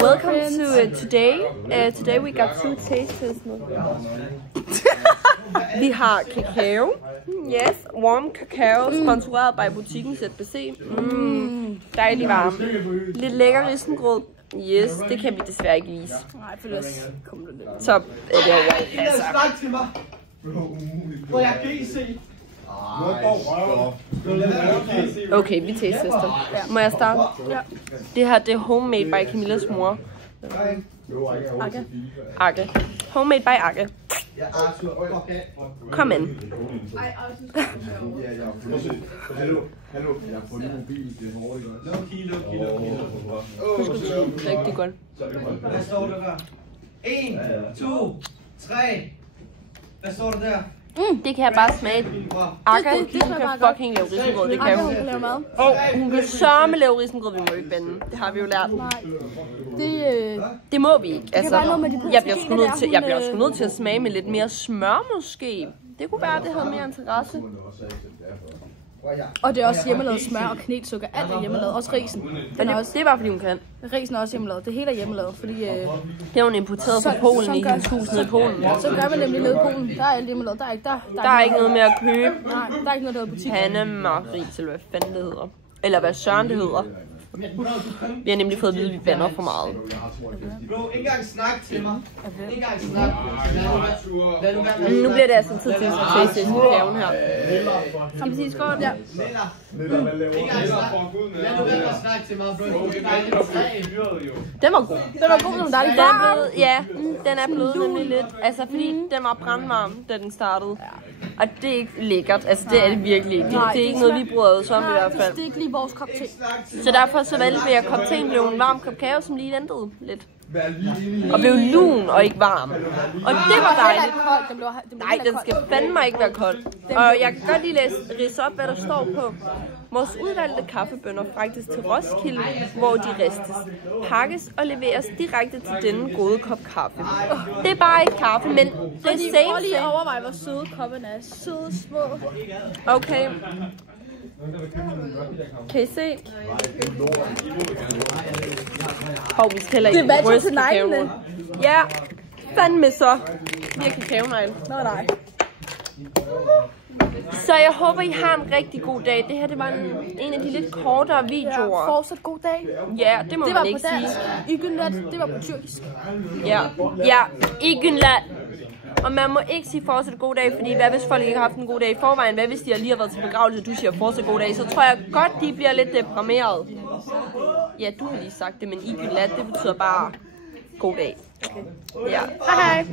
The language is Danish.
Welcome to today. Today we got two taste tests. Vi har kakao. Yes, warm kakao, sponsoreret by butikken ZBC. Dejlig varm. Lidt lækker risengrød. Yes, det kan vi desværre ikke vise. Nej, for ellers kommer det lidt. Så er det over. Altså. Snak til mig! Hvor jeg GC! Okay, vi taster. Ja. Må jeg starte? Ja. Det her, det er homemade by Camillas mor. Akke. Homemade by Akke. Kom ind. Hallo, jeg har fundet mobil, det er hårdt, ikke? Husk at sige, rigtig godt. Hvad står der der? 1, 2, 3. Hvad står der der? Det kan jeg bare smage. Akke, hun kan fucking lave risengrød, det kan hun. Hun kan lave mad. Og hun kan sørme lave risengrød, vi må ikke bande. Det har vi jo lært. Det må vi ikke. Altså, jeg bliver sgu nødt til at smage med lidt mere smør måske. Det kunne være, at det havde mere interesse. Og det er også hjemmelavet smør og kanelsukker. Alt er hjemmelavet. Også risen. Det er bare fordi hun kan. Risen er også hjemmelavet. Det hele er hjemmelavet. Fordi, det har hun importeret fra Polen i hendes hus nede i Polen. Så gør man nemlig nede i Polen. Der er alt hjemmelavet. Der er ikke noget med at købe. Nej, der er ikke noget, der er butik. Panamaris, eller hvad fanden det hedder. Eller hvad søren det hedder. Vi har nemlig fået at vide, at vi bander for meget. Bro, ikke engang snak til mig. Ikke engang snak. Nu bliver det altså tid til at taste i kakaoen her. Skal vi sige skål? Ja. Ikke engang snak. Lad nu være at snakke til mig, bro. Den var god. Den var god, den var dejlig. Ja, den er blevet nemlig lidt. Altså fordi den var brandvarm, da den startede. Og det er ikke lækkert. Altså det er det virkelig ikke. Det er ikke noget, vi bryder os om i hvert fald. Det er ikke lige vores kop te. Så derfor så valgte vi at kop teen blev en varm kop kakao, som lige ventede lidt. Og blev lun og ikke varm. Og det var dejligt. Nej, den skal fandme ikke være kold. Og jeg kan godt lige ridse op, hvad der står på. Vores udvalgte kaffebønner fragtes til Roskilde, hvor de ristes, pakkes og leveres direkte til denne gode kop kaffe. Det er bare ikke kaffe, men det er same. Prøv lige at overveje, hvor søde koppen er. Søde, små. Okay. Kan I se? Vi skal heller ikke det matcher til neglene. Ja, fandme så. Vi har kakaonegle. Nå nej. Så jeg håber, I har en rigtig god dag. Det her, det var en af de lidt kortere videoer. Ja, fortsat god dag. Ja, det må man ikke sige. Igynlat, det var på tyrkisk. Ja, Igynlat. Og man må ikke sige fortsat god dag, fordi hvad hvis folk ikke har haft en god dag i forvejen? Hvad hvis de lige har været til begravelse, og du siger fortsat god dag? Så tror jeg godt, de bliver lidt deprimeret. Ja, du har lige sagt det, men Igynlat, det betyder bare god dag. Okay. Ja. Hej hej.